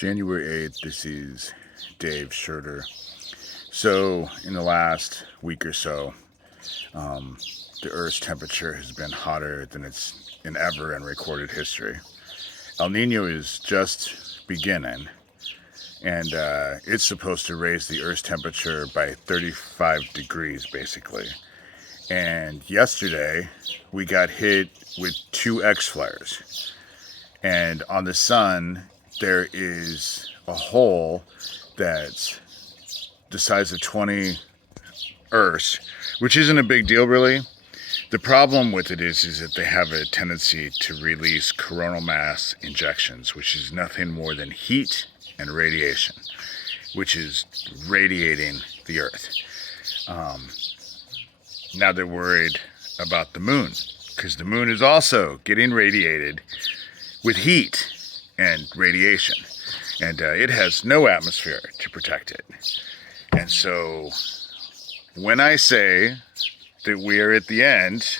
January 8th, this is Dave Schurter. So, in the last week or so, the Earth's temperature has been hotter than it's in ever in recorded history. El Nino is just beginning, and it's supposed to raise the Earth's temperature by 35 degrees, basically. And yesterday, we got hit with two X flares. And on the sun, there is a hole that's the size of 20 Earths, which isn't a big deal, really. The problem with it is that they have a tendency to release coronal mass injections, which is nothing more than heat and radiation, which is radiating the Earth. Now they're worried about the moon, because the moon is also getting radiated with heat and radiation, and it has no atmosphere to protect it. And so when I say that we are at the end,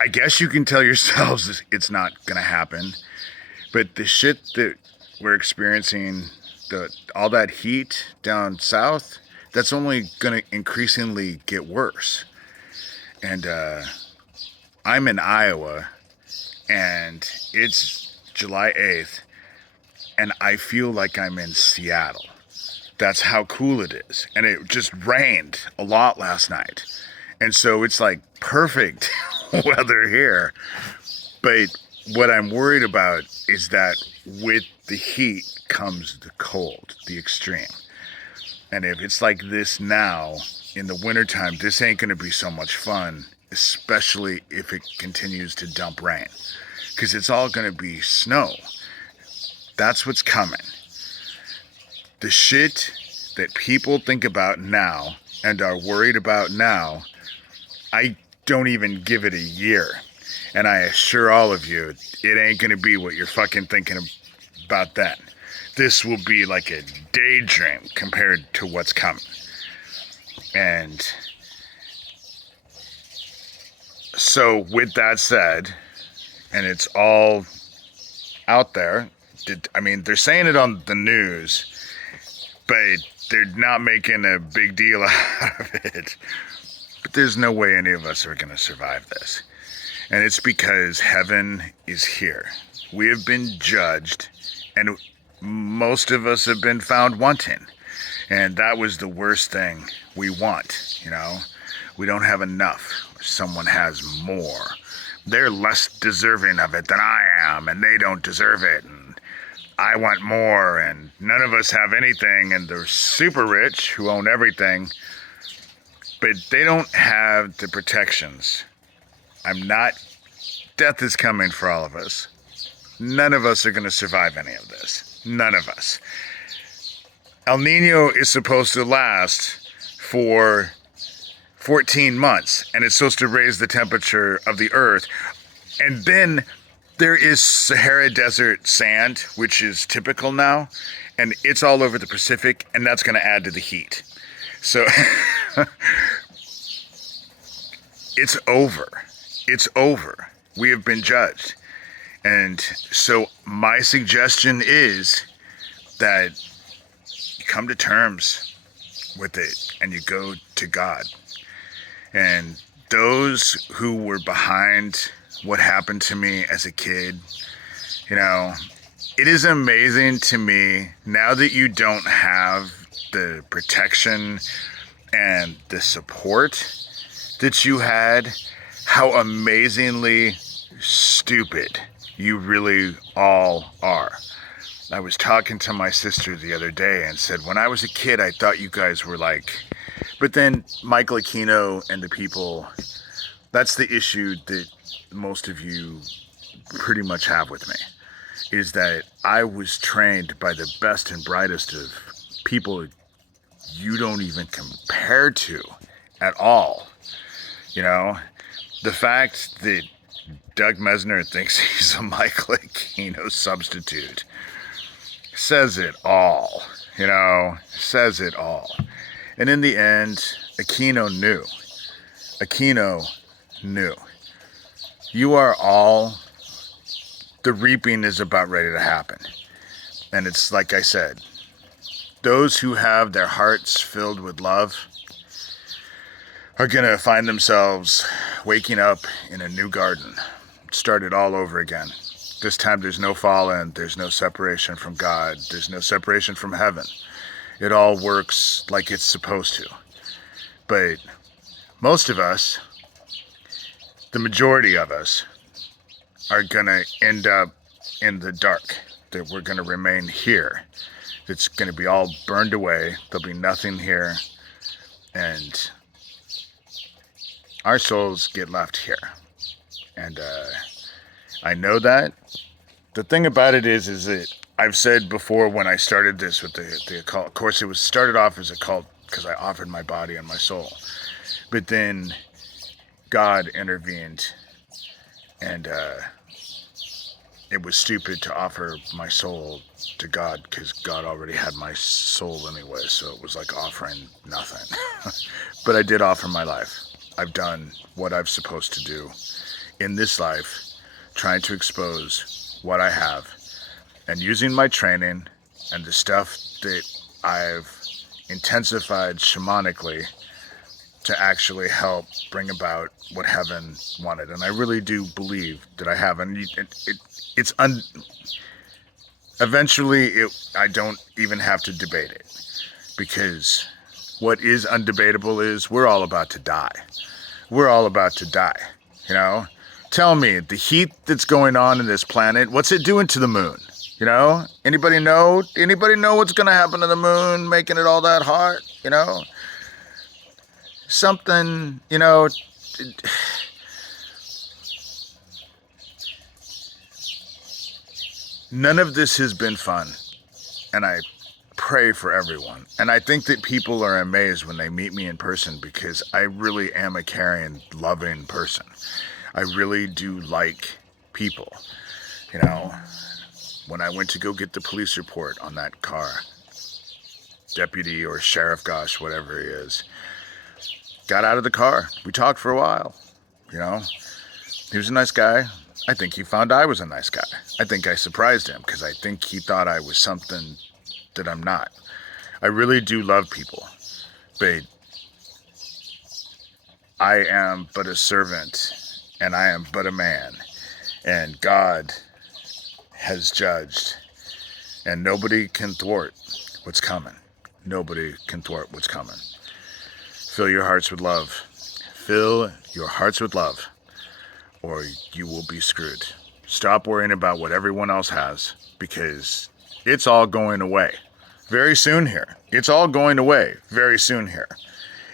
I guess you can tell yourselves it's not going to happen, but the shit that we're experiencing, all that heat down south, that's only going to increasingly get worse. And I'm in Iowa, and it's July 8th, and I feel like I'm in Seattle. That's how cool it is. And it just rained a lot last night. And so it's like perfect weather here. But what I'm worried about is that with the heat comes the cold, the extreme. And if it's like this now in the wintertime, this ain't going to be so much fun, especially if it continues to dump rain. Because it's all going to be snow. That's what's coming. The shit that people think about now and are worried about now, I don't even give it a year. And I assure all of you, it ain't going to be what you're fucking thinking about then. This will be like a daydream compared to what's coming. And so with that said, and it's all out there, they're saying it on the news, but they're not making a big deal out of it. But there's no way any of us are going to survive this. And it's because heaven is here. We have been judged, and most of us have been found wanting. And that was the worst thing we want, you know? We don't have enough. Someone has more. They're less deserving of it than I am, and they don't deserve it. And I want more, and none of us have anything, and they're super rich who own everything, but they don't have the protections. Death is coming for all of us. None of us are going to survive any of this. None of us. El Nino is supposed to last for 14 months, and it's supposed to raise the temperature of the Earth. And then there is Sahara Desert sand, which is typical now, and it's all over the Pacific, and that's going to add to the heat. So it's over. It's over. We have been judged. And so my suggestion is that you come to terms with it and you go to God. And those who were behind what happened to me as a kid, you know, it is amazing to me now that you don't have the protection and the support that you had, how amazingly stupid you really all are. I was talking to my sister the other day and said, when I was a kid, I thought you guys were like, but then Michael Aquino and the people, that's the issue that most of you pretty much have with me, is that I was trained by the best and brightest of people you don't even compare to at all. You know, the fact that Doug Mesner thinks he's a Michael Aquino substitute says it all, you know, says it all. And in the end, Aquino knew. Aquino knew. You are all the reaping is about ready to happen. And it's like I said, those who have their hearts filled with love are going to find themselves waking up in a new garden, started all over again. This time there's no fallen, there's no separation from God, there's no separation from heaven. It all works like it's supposed to. But most of us, the majority of us, are going to end up in the dark. That we're going to remain here. It's going to be all burned away. There'll be nothing here. And our souls get left here. And I know that. The thing about it is that I've said before when I started this with the occult, of course it was started off as a cult because I offered my body and my soul. But then God intervened, and it was stupid to offer my soul to God because God already had my soul anyway, so it was like offering nothing. But I did offer my life. I've done what I'm supposed to do in this life, trying to expose what I have, and using my training and the stuff that I've intensified shamanically to actually help bring about what heaven wanted. And I really do believe that I have. And eventually I don't even have to debate it, because what is undebatable is we're all about to die. We're all about to die, you know? Tell me, the heat that's going on in this planet, what's it doing to the moon? You know? Anybody know? Anybody know what's going to happen to the moon, making it all that hot? You know? Something, you know... None of this has been fun. And I pray for everyone. And I think that people are amazed when they meet me in person, because I really am a caring, loving person. I really do like people. You know, when I went to go get the police report on that car, deputy or sheriff, gosh, whatever he is, got out of the car. We talked for a while, you know. He was a nice guy. I think he found I was a nice guy. I think I surprised him because I think he thought I was something that I'm not. I really do love people, but I am but a servant, and I am but a man, and God has judged, and nobody can thwart what's coming. Nobody can thwart what's coming. Fill your hearts with love. Fill your hearts with love, or you will be screwed. Stop worrying about what everyone else has, because it's all going away very soon here. It's all going away very soon here.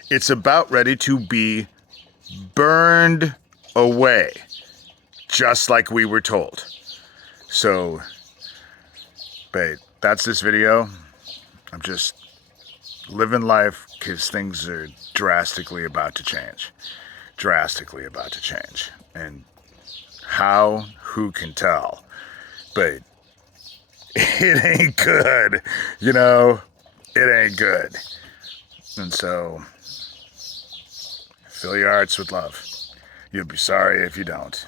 It's about ready to be burned away, just like we were told. So, babe, that's this video. I'm just living life because things are drastically about to change. Drastically about to change. And how? Who can tell? But it ain't good. You know, it ain't good. And so, fill your hearts with love. You'll be sorry if you don't.